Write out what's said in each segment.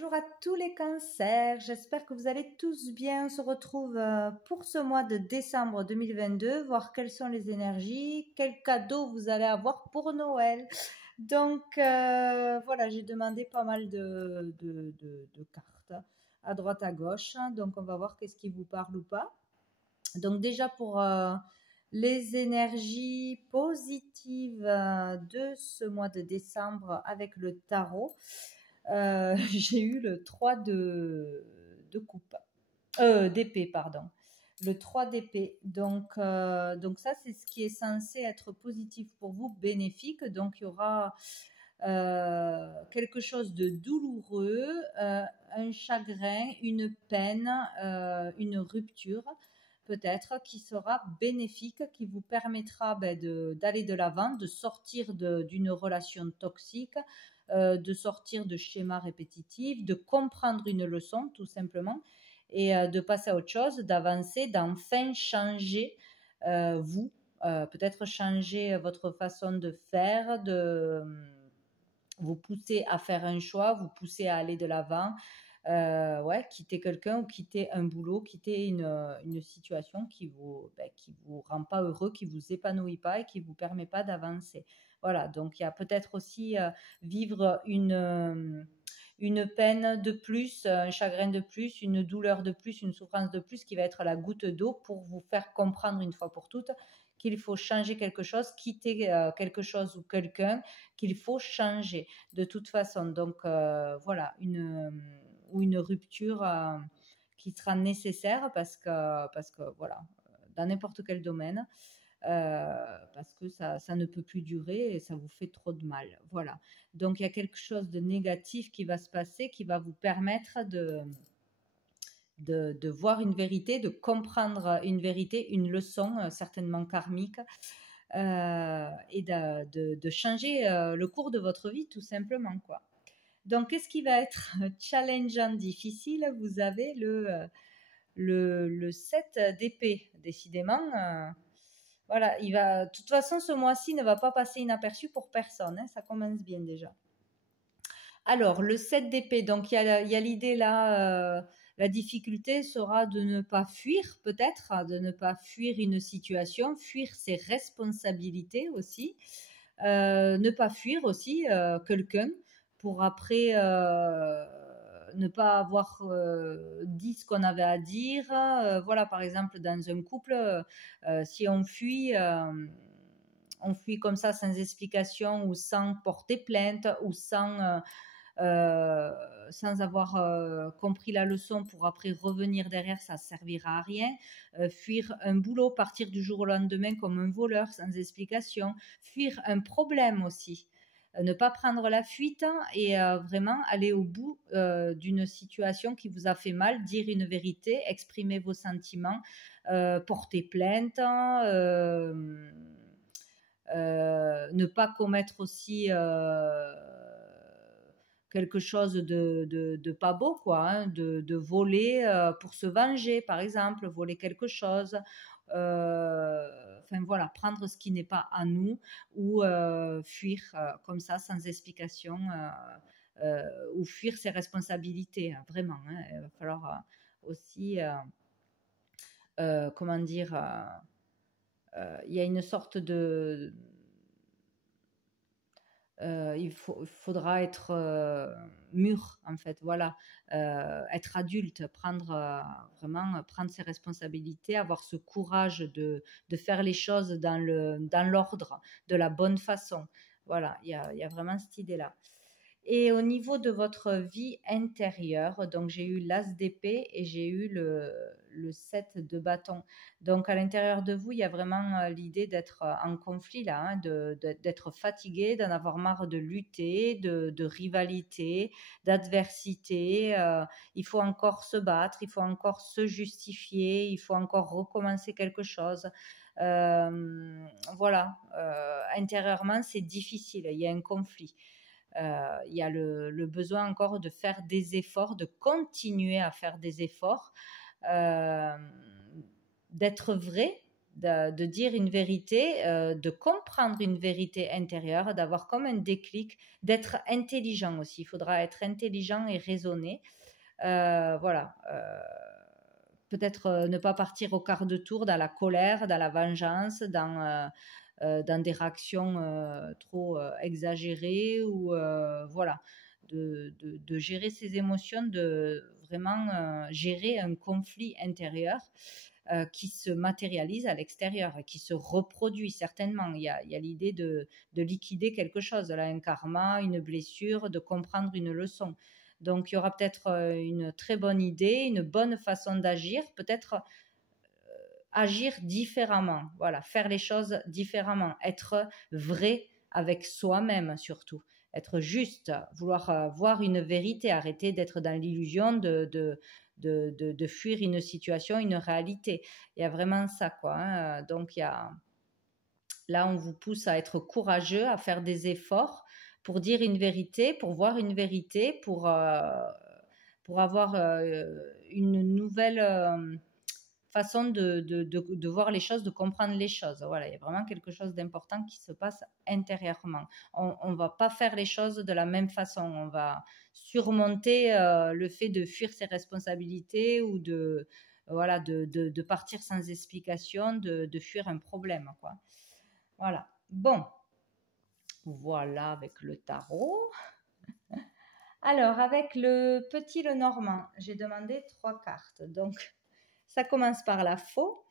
Bonjour à tous les cancers, j'espère que vous allez tous bien. On se retrouve pour ce mois de décembre 2022, voir quelles sont les énergies, quels cadeaux vous allez avoir pour Noël. Donc voilà, j'ai demandé pas mal de cartes à droite à gauche, donc on va voir qu'est-ce qui vous parle ou pas. Donc déjà pour les énergies positives de ce mois de décembre avec le tarot. J'ai eu le 3 de coupe. D'épée, pardon. Le 3 d'épée. Donc ça, c'est ce qui est censé être positif pour vous, bénéfique. Donc, il y aura quelque chose de douloureux, un chagrin, une peine, une rupture peut-être qui sera bénéfique, qui vous permettra d'aller de l'avant, de sortir d'une relation toxique, de sortir de schémas répétitifs, de comprendre une leçon tout simplement et de passer à autre chose, d'avancer, d'enfin changer vous, peut-être changer votre façon de faire, de vous pousser à faire un choix, vous pousser à aller de l'avant, quitter quelqu'un ou quitter un boulot, quitter une situation qui vous rend pas heureux, qui vous épanouit pas et qui vous permet pas d'avancer. Voilà, donc il y a peut-être aussi vivre une peine de plus, un chagrin de plus, une douleur de plus, une souffrance de plus qui va être la goutte d'eau pour vous faire comprendre une fois pour toutes qu'il faut changer quelque chose, quitter quelque chose ou quelqu'un, qu'il faut changer de toute façon. Donc voilà, une rupture qui sera nécessaire parce que voilà, dans n'importe quel domaine, parce que ça ne peut plus durer et ça vous fait trop de mal. Voilà. Donc il y a quelque chose de négatif qui va se passer, qui va vous permettre de voir une vérité, de comprendre une vérité, une leçon certainement karmique, et de changer le cours de votre vie tout simplement, quoi. Donc, qu'est-ce qui va être challengeant, difficile? Vous avez le 7 d'épée, décidément. Voilà, de toute façon, ce mois-ci ne va pas passer inaperçu pour personne, hein, ça commence bien déjà. Alors, le 7 d'épée, donc il y a l'idée là, la difficulté sera de ne pas fuir peut-être, de ne pas fuir une situation, fuir ses responsabilités aussi, ne pas fuir aussi quelqu'un pour après ne pas avoir dit ce qu'on avait à dire. Voilà, par exemple, dans un couple, si on fuit comme ça sans explication ou sans porter plainte ou sans avoir compris la leçon pour après revenir derrière, ça ne servira à rien. Fuir un boulot, partir du jour au lendemain comme un voleur sans explication. Fuir un problème aussi. Ne pas prendre la fuite et vraiment aller au bout d'une situation qui vous a fait mal, dire une vérité, exprimer vos sentiments, porter plainte, ne pas commettre aussi quelque chose de pas beau, quoi, hein, de voler pour se venger, par exemple, voler quelque chose. Enfin voilà, prendre ce qui n'est pas à nous ou fuir comme ça sans explication ou fuir ses responsabilités, hein, vraiment. Hein. Il va falloir aussi, comment dire, il y a une sorte de il faudra être mûr en fait, voilà, être adulte, vraiment prendre ses responsabilités, avoir ce courage de faire les choses dans l'ordre, de la bonne façon. Voilà, il y a vraiment cette idée-là. Et au niveau de votre vie intérieure, donc j'ai eu l'as d'épée et j'ai eu le 7 de bâton. Donc à l'intérieur de vous, il y a vraiment l'idée d'être en conflit là, hein, d'être fatigué, d'en avoir marre de lutter, de rivalité, d'adversité. Il faut encore se battre, il faut encore se justifier, il faut encore recommencer quelque chose. Voilà, intérieurement, c'est difficile, il y a un conflit. Il y a le besoin encore de faire des efforts, de continuer à faire des efforts, d'être vrai, de dire une vérité, de comprendre une vérité intérieure, d'avoir comme un déclic, d'être intelligent aussi. Il faudra être intelligent et raisonné. Voilà. Peut-être ne pas partir au quart de tour dans la colère, dans la vengeance, dans des réactions trop exagérées ou voilà, de gérer ses émotions, de vraiment gérer un conflit intérieur qui se matérialise à l'extérieur et qui se reproduit certainement. Il y a l'idée de liquider quelque chose, là, un karma, une blessure, de comprendre une leçon. Donc, il y aura peut-être une très bonne idée, une bonne façon d'agir, peut-être agir différemment, voilà, faire les choses différemment, être vrai avec soi-même surtout, être juste, vouloir voir une vérité, arrêter d'être dans l'illusion de fuir une situation, une réalité. Il y a vraiment ça, quoi. Hein. Donc, là, on vous pousse à être courageux, à faire des efforts pour dire une vérité, pour voir une vérité, pour avoir une nouvelle façon de voir les choses, de comprendre les choses. Voilà, il y a vraiment quelque chose d'important qui se passe intérieurement. On ne va pas faire les choses de la même façon. On va surmonter le fait de fuir ses responsabilités ou de partir sans explication, de fuir un problème, quoi. Voilà. Bon. Voilà avec le tarot. Alors, avec le petit Lenormand, j'ai demandé 3 cartes. Donc, ça commence par la faux,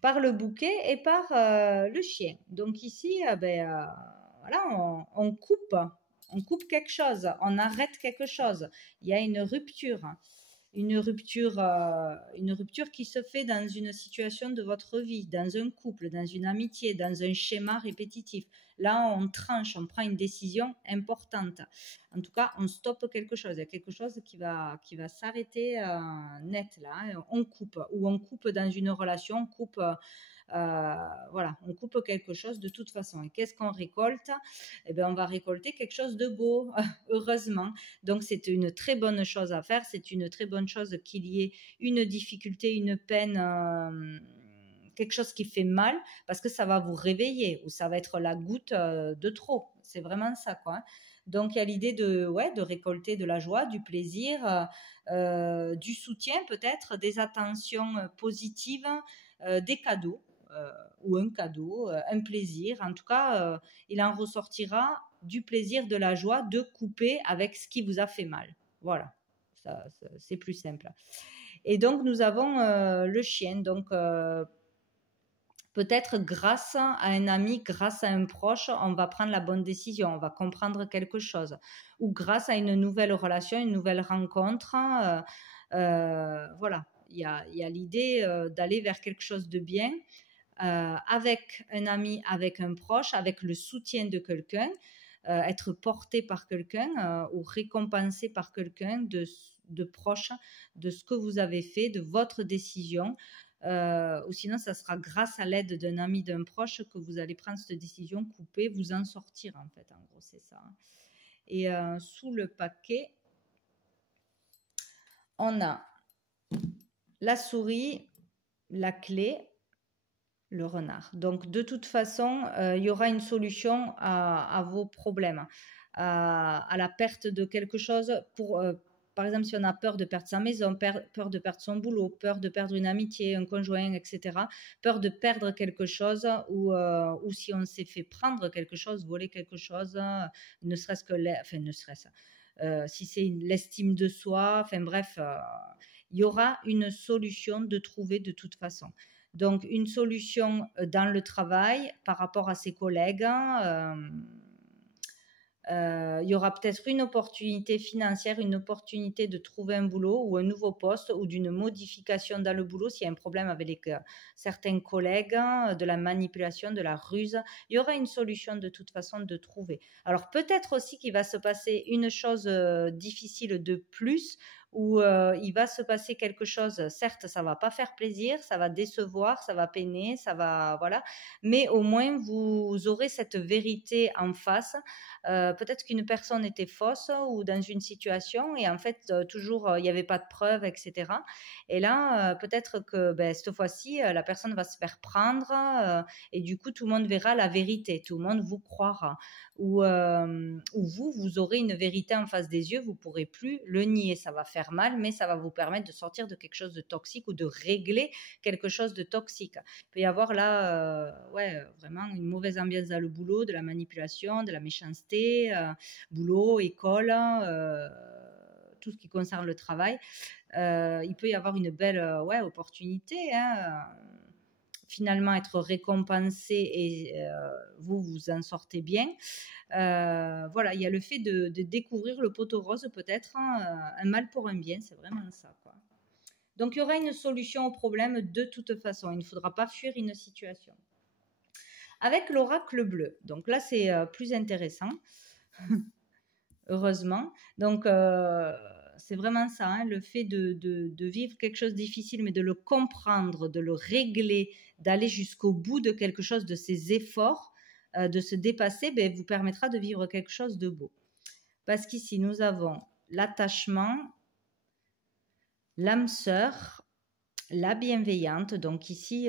par le bouquet et par le chien. Donc ici, voilà, on coupe quelque chose, on arrête quelque chose. Il y a une rupture qui se fait dans une situation de votre vie, dans un couple, dans une amitié, dans un schéma répétitif. Là, on tranche, on prend une décision importante. En tout cas, on stoppe quelque chose. Il y a quelque chose qui va s'arrêter net là. On coupe, ou on coupe dans une relation, on coupe. Voilà, on coupe quelque chose de toute façon. Et qu'est-ce qu'on récolte? Eh bien, on va récolter quelque chose de beau, heureusement. Donc, c'est une très bonne chose à faire. C'est une très bonne chose qu'il y ait une difficulté, une peine, quelque chose qui fait mal, parce que ça va vous réveiller ou ça va être la goutte de trop. C'est vraiment ça, quoi. Donc, il y a l'idée de récolter de la joie, du plaisir, du soutien peut-être, des attentions positives, des cadeaux. Ou un cadeau, un plaisir. En tout cas, il en ressortira du plaisir, de la joie de couper avec ce qui vous a fait mal. Voilà, ça, c'est plus simple. Et donc, nous avons le chien. Donc, peut-être grâce à un ami, grâce à un proche, on va prendre la bonne décision, on va comprendre quelque chose. Ou grâce à une nouvelle relation, une nouvelle rencontre. Voilà, il y a l'idée d'aller vers quelque chose de bien. Avec un ami, avec un proche, avec le soutien de quelqu'un, être porté par quelqu'un ou récompensé par quelqu'un de proche de ce que vous avez fait, de votre décision. Ou sinon, ça sera grâce à l'aide d'un ami, d'un proche que vous allez prendre cette décision, couper, vous en sortir en fait. En gros, c'est ça. Et sous le paquet, on a la souris, la clé, le renard. Donc, de toute façon, il y aura une solution à vos problèmes, à la perte de quelque chose. Par exemple, si on a peur de perdre sa maison, peur de perdre son boulot, peur de perdre une amitié, un conjoint, etc., peur de perdre quelque chose, ou si on s'est fait prendre quelque chose, voler quelque chose, ne serait-ce que si c'est l'estime de soi, enfin bref, il y aura une solution de trouver de toute façon. Donc, une solution dans le travail par rapport à ses collègues. Il y aura peut-être une opportunité financière, une opportunité de trouver un boulot ou un nouveau poste ou d'une modification dans le boulot s'il y a un problème avec certains collègues, de la manipulation, de la ruse. Il y aura une solution de toute façon de trouver. Alors, peut-être aussi qu'il va se passer une chose difficile de plus où il va se passer quelque chose. Certes, ça va pas faire plaisir, ça va décevoir, ça va peiner, ça va, voilà, mais au moins vous aurez cette vérité en face. Peut-être qu'une personne était fausse ou dans une situation et en fait toujours il n'y avait pas de preuves, etc. Et là, peut-être que cette fois-ci, la personne va se faire prendre et du coup, tout le monde verra la vérité, tout le monde vous croira. Ou vous aurez une vérité en face des yeux, vous ne pourrez plus le nier. Ça va faire mal, mais ça va vous permettre de sortir de quelque chose de toxique ou de régler quelque chose de toxique. Il peut y avoir là, vraiment une mauvaise ambiance dans le boulot, de la manipulation, de la méchanceté, boulot, école, tout ce qui concerne le travail. Il peut y avoir une belle opportunité, hein, finalement être récompensé et vous en sortez bien. Voilà, il y a le fait de découvrir le poteau rose, peut-être un mal pour un bien, c'est vraiment ça, quoi. Donc il y aura une solution au problème de toute façon, il ne faudra pas fuir une situation. Avec l'oracle bleu, donc là c'est plus intéressant, heureusement. Donc c'est vraiment ça, hein, le fait de vivre quelque chose de difficile, mais de le comprendre, de le régler, d'aller jusqu'au bout de quelque chose, de ses efforts, de se dépasser, vous permettra de vivre quelque chose de beau. Parce qu'ici, nous avons l'attachement, l'âme sœur, la bienveillante. Donc ici,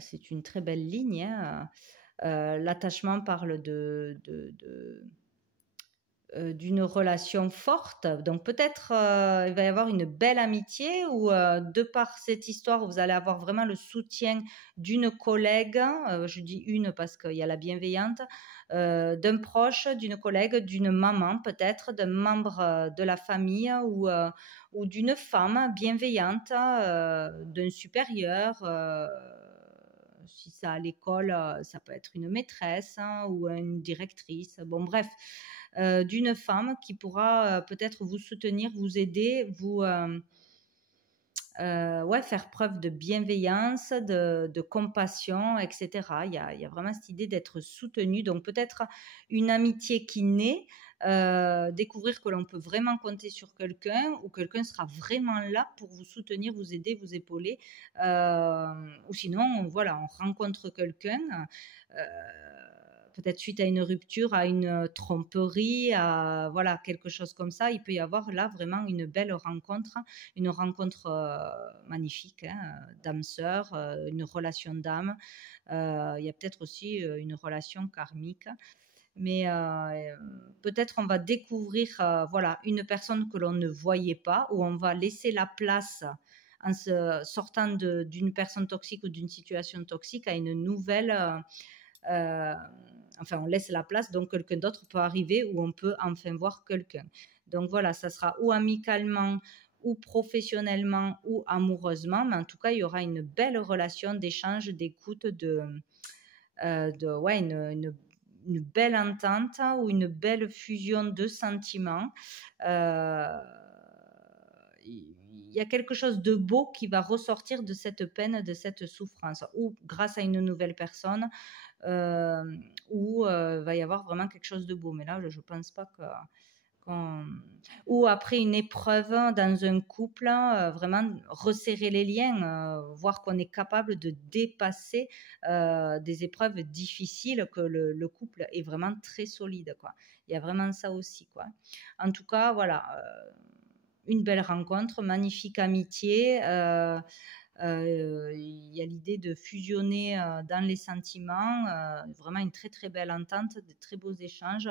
c'est une très belle ligne, hein. L'attachement parle d'une relation forte. Donc peut-être il va y avoir une belle amitié ou de par cette histoire, vous allez avoir vraiment le soutien d'une collègue, je dis une parce qu'il y a la bienveillante, d'un proche, d'une collègue, d'une maman peut-être, d'un membre de la famille ou d'une femme bienveillante, d'un supérieur. Si c'est à l'école, ça peut être une maîtresse, hein, ou une directrice. Bon, bref, d'une femme qui pourra peut-être vous soutenir, vous aider, vous faire preuve de bienveillance, de compassion, etc. Il y a vraiment cette idée d'être soutenu. Donc peut-être une amitié qui naît, découvrir que l'on peut vraiment compter sur quelqu'un ou quelqu'un sera vraiment là pour vous soutenir, vous aider, vous épauler. Ou sinon, voilà, on rencontre quelqu'un, peut-être suite à une rupture, à une tromperie, à voilà, quelque chose comme ça. Il peut y avoir là vraiment une belle rencontre, une rencontre magnifique, hein, d'âme-sœur, une relation d'âme. Il y a peut-être aussi une relation karmique. Mais peut-être on va découvrir voilà, une personne que l'on ne voyait pas, ou on va laisser la place en se sortant d'une personne toxique ou d'une situation toxique à une nouvelle on laisse la place, donc quelqu'un d'autre peut arriver où on peut enfin voir quelqu'un. Donc voilà, ça sera ou amicalement ou professionnellement ou amoureusement, mais en tout cas il y aura une belle relation d'échange, d'écoute, une belle entente ou une belle fusion de sentiments. Il y a quelque chose de beau qui va ressortir de cette peine, de cette souffrance, ou grâce à une nouvelle personne, où va y avoir vraiment quelque chose de beau. Mais là, je ne pense pas ou après une épreuve dans un couple, vraiment resserrer les liens, voir qu'on est capable de dépasser des épreuves difficiles, que le couple est vraiment très solide, quoi. Il y a vraiment ça aussi, quoi. En tout cas, voilà, une belle rencontre, magnifique amitié. Il y a l'idée de fusionner dans les sentiments, vraiment une très très belle entente, de très beaux échanges,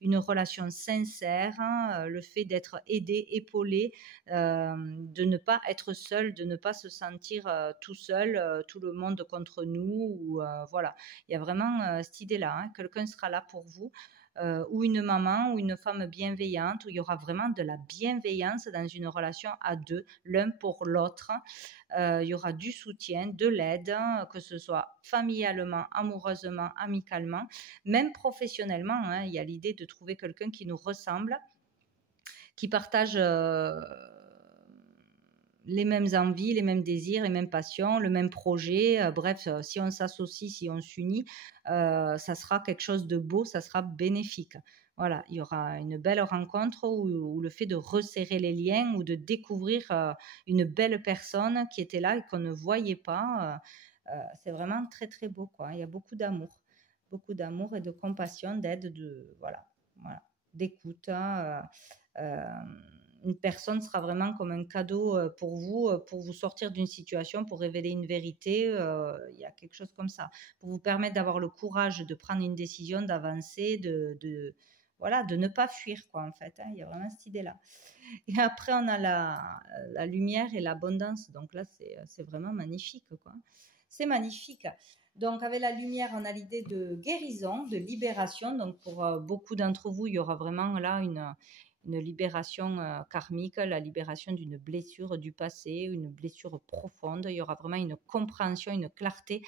une relation sincère, hein, le fait d'être aidé, épaulé, de ne pas être seul, de ne pas se sentir tout seul, tout le monde contre nous, ou voilà, il y a vraiment cette idée-là, hein, quelqu'un sera là pour vous. Ou une maman ou une femme bienveillante, où il y aura vraiment de la bienveillance dans une relation à deux, l'un pour l'autre. Il y aura du soutien, de l'aide, hein, que ce soit familialement, amoureusement, amicalement, même professionnellement, hein. Il y a l'idée de trouver quelqu'un qui nous ressemble, qui partage les mêmes envies, les mêmes désirs, les mêmes passions, le même projet. Bref, si on s'associe, si on s'unit, ça sera quelque chose de beau, ça sera bénéfique. Voilà, il y aura une belle rencontre ou le fait de resserrer les liens ou de découvrir une belle personne qui était là et qu'on ne voyait pas. C'est vraiment très, très beau, quoi. Il y a beaucoup d'amour et de compassion, d'aide, voilà, d'écoute, hein. Une personne sera vraiment comme un cadeau pour vous sortir d'une situation, pour révéler une vérité. Il y a quelque chose comme ça, pour vous permettre d'avoir le courage de prendre une décision, d'avancer, voilà, de ne pas fuir, quoi, en fait. Hein. Il y a vraiment cette idée-là. Et après, on a la lumière et l'abondance. Donc là, c'est vraiment magnifique, quoi. C'est magnifique. Donc, avec la lumière, on a l'idée de guérison, de libération. Donc, pour beaucoup d'entre vous, il y aura vraiment là une libération karmique, la libération d'une blessure du passé, une blessure profonde. Il y aura vraiment une compréhension, une clarté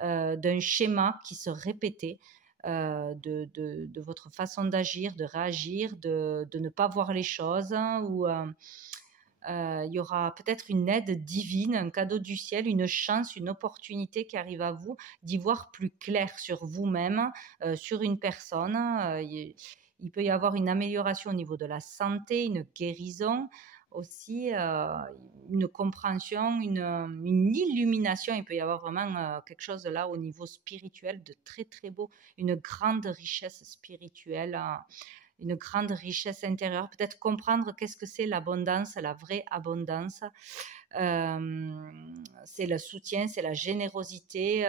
d'un schéma qui se répétait. De votre façon d'agir, de réagir, de ne pas voir les choses, hein, ou il y aura peut-être une aide divine, un cadeau du ciel, une chance, une opportunité qui arrive à vous d'y voir plus clair sur vous-même, sur une personne. Il peut y avoir une amélioration au niveau de la santé, une guérison, aussi une compréhension, une illumination. Il peut y avoir vraiment quelque chose là au niveau spirituel de très très beau, une grande richesse spirituelle, une grande richesse intérieure, peut-être comprendre qu'est-ce que c'est l'abondance, la vraie abondance. C'est le soutien, c'est la générosité,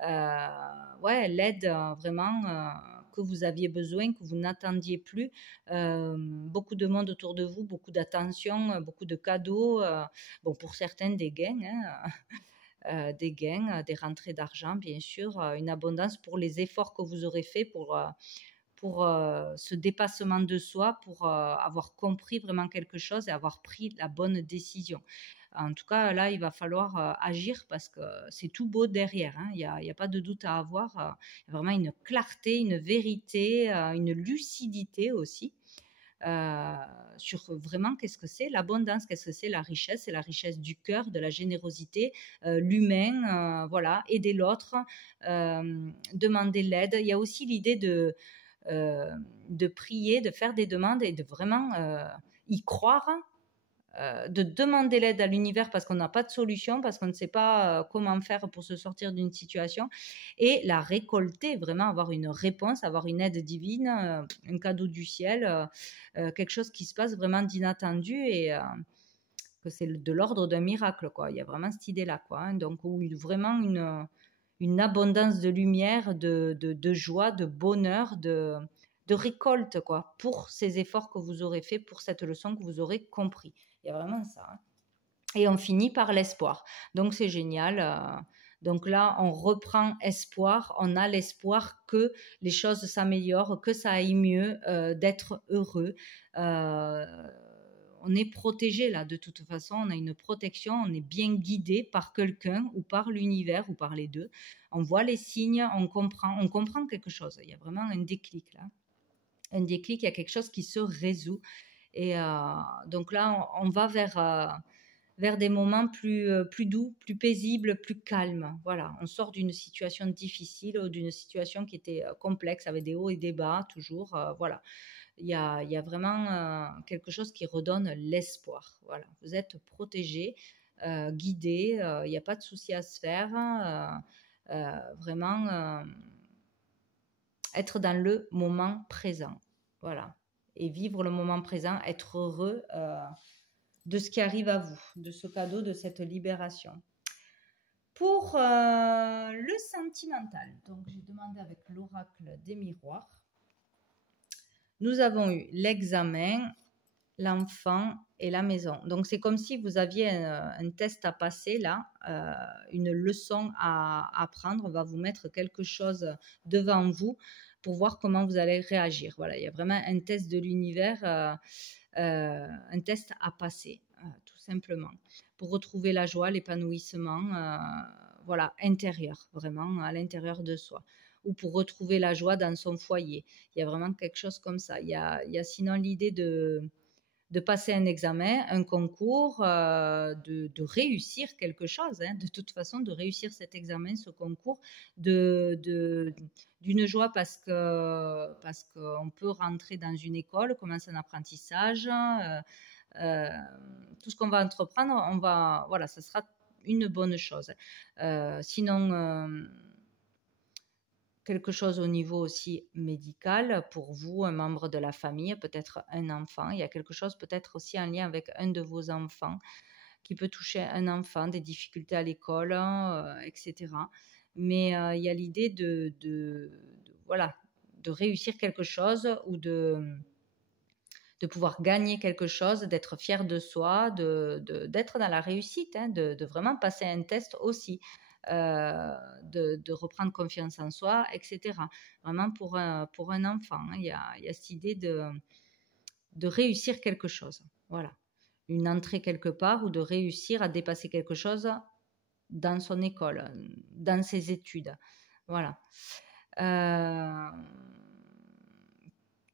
ouais, l'aide vraiment que vous aviez besoin, que vous n'attendiez plus. Beaucoup de monde autour de vous, beaucoup d'attention, beaucoup de cadeaux. Bon, pour certains, des gains. Hein. Des gains, des rentrées d'argent, bien sûr, une abondance pour les efforts que vous aurez faits pour ce dépassement de soi, pour avoir compris vraiment quelque chose et avoir pris la bonne décision. En tout cas, là, il va falloir agir parce que c'est tout beau derrière. Hein. Il n'y a pas de doute à avoir. Il y a vraiment une clarté, une vérité, une lucidité aussi. Sur vraiment qu'est-ce que c'est l'abondance, qu'est-ce que c'est la richesse, c'est la richesse du cœur, de la générosité, l'humain, voilà, aider l'autre, demander l'aide. Il y a aussi l'idée de prier, de faire des demandes et de vraiment y croire, de demander l'aide à l'univers parce qu'on n'a pas de solution, parce qu'on ne sait pas comment faire pour se sortir d'une situation, et la récolter, vraiment avoir une réponse, avoir une aide divine, un cadeau du ciel, quelque chose qui se passe vraiment d'inattendu et que c'est de l'ordre d'un miracle, quoi. Il y a vraiment cette idée-là, quoi. Hein. Donc, vraiment une abondance de lumière, de joie, de bonheur, de récolte, quoi, pour ces efforts que vous aurez faits, pour cette leçon que vous aurez compris. Il y a vraiment ça. Hein. Et on finit par l'espoir. Donc, c'est génial. Donc là, on reprend espoir. On a l'espoir que les choses s'améliorent, que ça aille mieux, d'être heureux. On est protégé là, de toute façon. On a une protection. On est bien guidé par quelqu'un ou par l'univers ou par les deux. On voit les signes, on comprend quelque chose. Il y a vraiment un déclic là. Un déclic, il y a quelque chose qui se résout. Et donc là, on va vers des moments plus doux, plus paisibles, plus calmes. Voilà, on sort d'une situation difficile ou d'une situation qui était complexe, avec des hauts et des bas, toujours. Voilà, il y a vraiment quelque chose qui redonne l'espoir. Voilà, vous êtes protégés, guidés, il n'y a pas de souci à se faire. Vraiment, être dans le moment présent. Voilà. Et vivre le moment présent, être heureux de ce qui arrive à vous, de ce cadeau, de cette libération. Pour le sentimental, donc j'ai demandé avec l'oracle des miroirs, nous avons eu l'examen, l'enfant et la maison. Donc c'est comme si vous aviez un test à passer là, une leçon à apprendre. On va vous mettre quelque chose devant vous pour voir comment vous allez réagir. Voilà, il y a vraiment un test de l'univers, un test à passer, tout simplement, pour retrouver la joie, l'épanouissement, voilà, intérieur, vraiment à l'intérieur de soi, ou pour retrouver la joie dans son foyer. Il y a vraiment quelque chose comme ça. Il y a sinon l'idée de passer un examen, un concours, de réussir quelque chose, hein, de toute façon, de réussir cet examen, ce concours, d'une joie parce qu'on peut rentrer dans une école, commencer un apprentissage, tout ce qu'on va entreprendre, voilà, ça sera une bonne chose. Sinon, quelque chose au niveau aussi médical pour vous, un membre de la famille, peut-être un enfant. Il y a quelque chose peut-être aussi en lien avec un de vos enfants qui peut toucher un enfant, des difficultés à l'école, etc. Mais il y a l'idée voilà, de réussir quelque chose ou de pouvoir gagner quelque chose, d'être fier de soi, d'être dans la réussite, hein, de vraiment passer un test aussi, de reprendre confiance en soi, etc. Vraiment pour un enfant, hein, il y a cette idée de réussir quelque chose. Voilà. Une entrée quelque part ou de réussir à dépasser quelque chose dans son école, dans ses études. Voilà.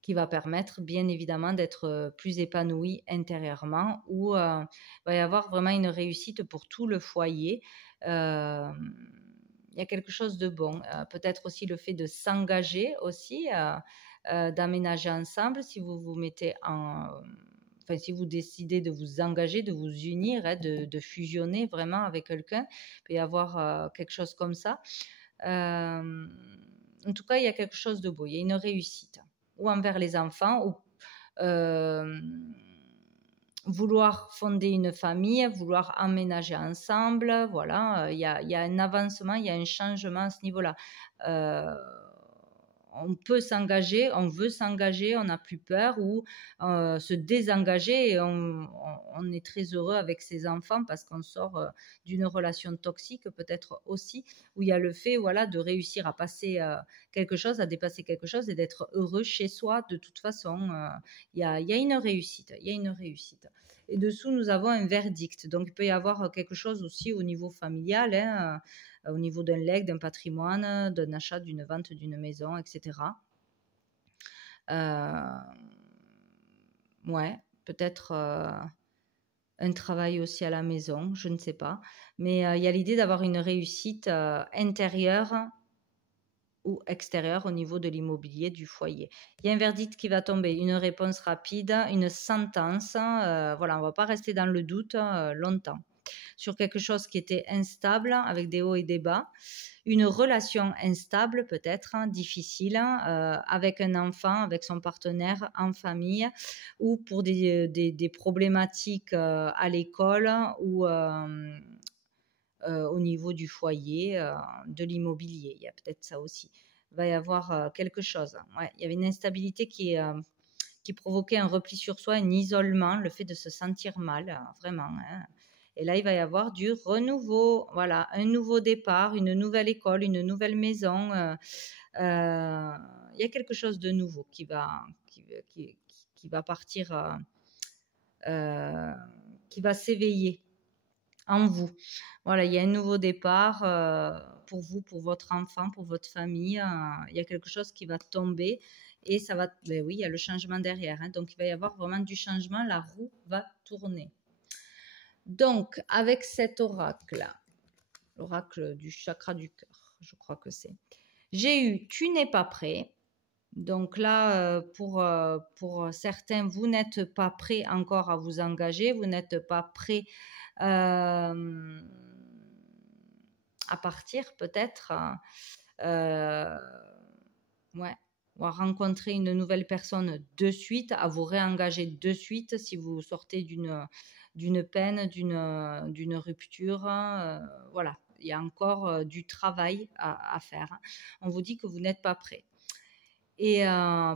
Qui va permettre bien évidemment d'être plus épanoui intérieurement, où il va y avoir vraiment une réussite pour tout le foyer. Il y a quelque chose de bon. Peut-être aussi le fait de s'engager aussi, d'aménager ensemble si vous vous mettez enfin, si vous décidez de vous engager, de vous unir, hein, de fusionner vraiment avec quelqu'un, il peut y avoir quelque chose comme ça. En tout cas, il y a quelque chose de beau, il y a une réussite, ou envers les enfants, ou vouloir fonder une famille, vouloir emménager ensemble, voilà, il y a un avancement, il y a un changement à ce niveau-là. On peut s'engager, on veut s'engager, on n'a plus peur, ou se désengager et on est très heureux avec ses enfants parce qu'on sort d'une relation toxique peut-être aussi, où il y a le fait, voilà, de réussir à passer quelque chose, à dépasser quelque chose et d'être heureux chez soi. De toute façon, il y a une réussite, il y a une réussite. Et dessous, nous avons un verdict. Donc, il peut y avoir quelque chose aussi au niveau familial, hein, au niveau d'un legs, d'un patrimoine, d'un achat, d'une vente d'une maison, etc. Ouais, peut-être un travail aussi à la maison, je ne sais pas. Mais il y a l'idée d'avoir une réussite intérieure ou extérieure au niveau de l'immobilier du foyer. Il y a un verdict qui va tomber, une réponse rapide, une sentence. Voilà, on ne va pas rester dans le doute longtemps sur quelque chose qui était instable, avec des hauts et des bas, une relation instable peut-être, hein, difficile, avec un enfant, avec son partenaire, en famille, ou pour des problématiques à l'école ou au niveau du foyer, de l'immobilier. Il y a peut-être ça aussi. Il va y avoir quelque chose. Ouais, il y avait une instabilité qui provoquait un repli sur soi, un isolement, le fait de se sentir mal, vraiment, hein. Et là, il va y avoir du renouveau, voilà, un nouveau départ, une nouvelle école, une nouvelle maison. Il y a quelque chose de nouveau qui va partir, qui va s'éveiller en vous. Voilà, il y a un nouveau départ pour vous, pour votre enfant, pour votre famille. Il y a quelque chose qui va tomber et ça va, ben oui, il y a le changement derrière, hein. Donc, il va y avoir vraiment du changement, la roue va tourner. Donc, avec cet oracle, l'oracle du chakra du cœur, je crois que c'est. J'ai eu « Tu n'es pas prêt ». Donc là, pour certains, vous n'êtes pas prêt encore à vous engager, vous n'êtes pas prêt à partir peut-être. Ouais, ou à rencontrer une nouvelle personne de suite, à vous réengager de suite si vous sortez d'une peine, d'une rupture. Voilà, il y a encore du travail à faire. On vous dit que vous n'êtes pas prêt. Et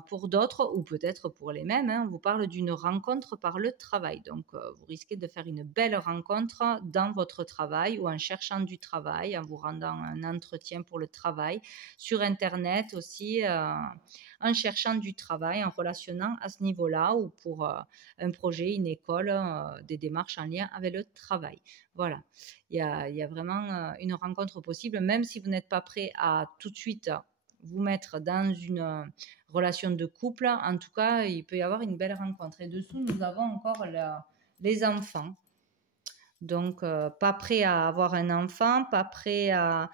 pour d'autres, ou peut-être pour les mêmes, hein, on vous parle d'une rencontre par le travail. Donc, vous risquez de faire une belle rencontre dans votre travail ou en cherchant du travail, en vous rendant un entretien pour le travail, sur Internet aussi, en cherchant du travail, en relationnant à ce niveau-là, ou pour un projet, une école, des démarches en lien avec le travail. Voilà, il y a vraiment une rencontre possible, même si vous n'êtes pas prêt à tout de suite vous mettre dans une relation de couple. En tout cas, il peut y avoir une belle rencontre. Et dessous, nous avons encore les enfants. Donc, pas prêt à avoir un enfant, pas prêt à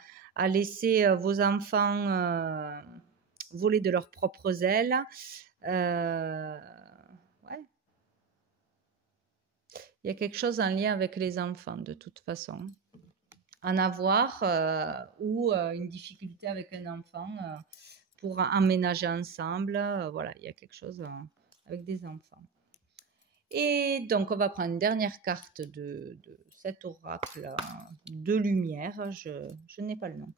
laisser vos enfants voler de leurs propres ailes. Ouais. Il y a quelque chose en lien avec les enfants, de toute façon. En avoir ou une difficulté avec un enfant pour emménager ensemble. Voilà, il y a quelque chose avec des enfants. Et donc, on va prendre une dernière carte de cet oracle de lumière. Je n'ai pas le nom,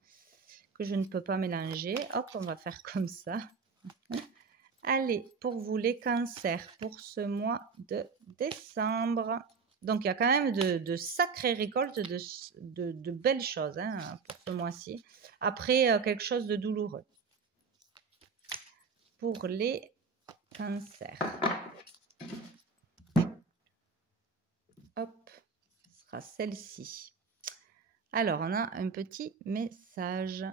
que je ne peux pas mélanger. Hop, on va faire comme ça. Allez, pour vous les cancers, pour ce mois de décembre. Donc, il y a quand même de sacrées récoltes, de belles choses pour ce mois-ci. Après, quelque chose de douloureux. Pour les cancers. Hop, ce sera celle-ci. Alors, on a un petit message.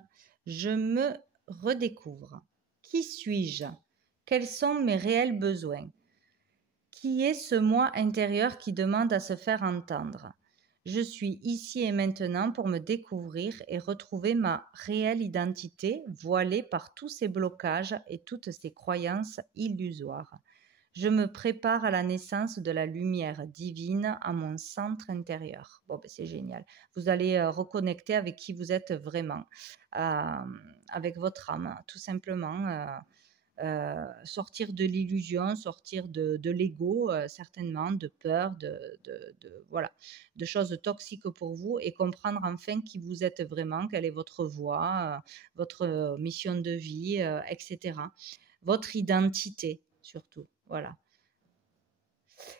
Je me redécouvre. Qui suis-je? Quels sont mes réels besoins? Qui est ce moi intérieur qui demande à se faire entendre? Je suis ici et maintenant pour me découvrir et retrouver ma réelle identité voilée par tous ces blocages et toutes ces croyances illusoires. Je me prépare à la naissance de la lumière divine à mon centre intérieur. Bon, ben c'est génial. Vous allez reconnecter avec qui vous êtes vraiment, avec votre âme, tout simplement. Sortir de l'illusion, sortir de l'ego, certainement, de peur, voilà, de choses toxiques pour vous et comprendre enfin qui vous êtes vraiment, quelle est votre voie, votre mission de vie, etc. Votre identité, surtout. Voilà.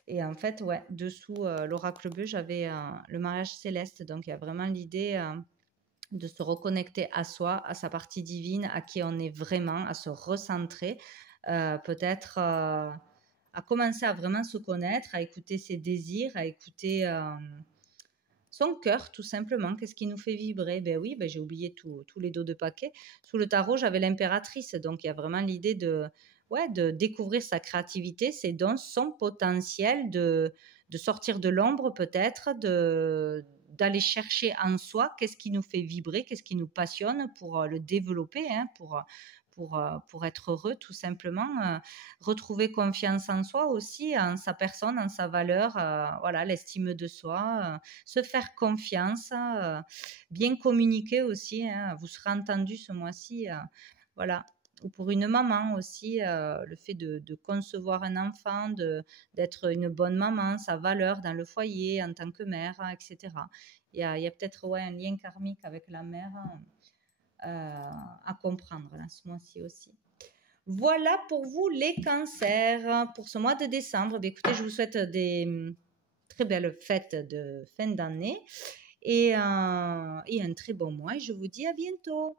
Et en fait, ouais, dessous l'oracle bleu, j'avais le mariage céleste. Donc, il y a vraiment l'idée de se reconnecter à soi, à sa partie divine, à qui on est vraiment, à se recentrer, peut-être à commencer à vraiment se connaître, à écouter ses désirs, à écouter son cœur, tout simplement. Qu'est-ce qui nous fait vibrer? Ben oui, j'ai oublié tous les dos de paquet. Sous le tarot, j'avais l'impératrice. Donc, il y a vraiment l'idée de découvrir sa créativité, ses dons, son potentiel, de sortir de l'ombre peut-être, d'aller chercher en soi qu'est-ce qui nous fait vibrer, qu'est-ce qui nous passionne pour le développer, pour être heureux tout simplement, retrouver confiance en soi aussi, en sa personne, en sa valeur, voilà, l'estime de soi, se faire confiance, bien communiquer aussi, vous serez entendu ce mois-ci, voilà. Ou pour une maman aussi, le fait de concevoir un enfant, d'être une bonne maman, sa valeur dans le foyer en tant que mère, etc. Il y a peut-être un lien karmique avec la mère à comprendre là, ce mois-ci aussi. Voilà pour vous les cancers pour ce mois de décembre. Écoutez, je vous souhaite des très belles fêtes de fin d'année et un très bon mois. Et je vous dis à bientôt.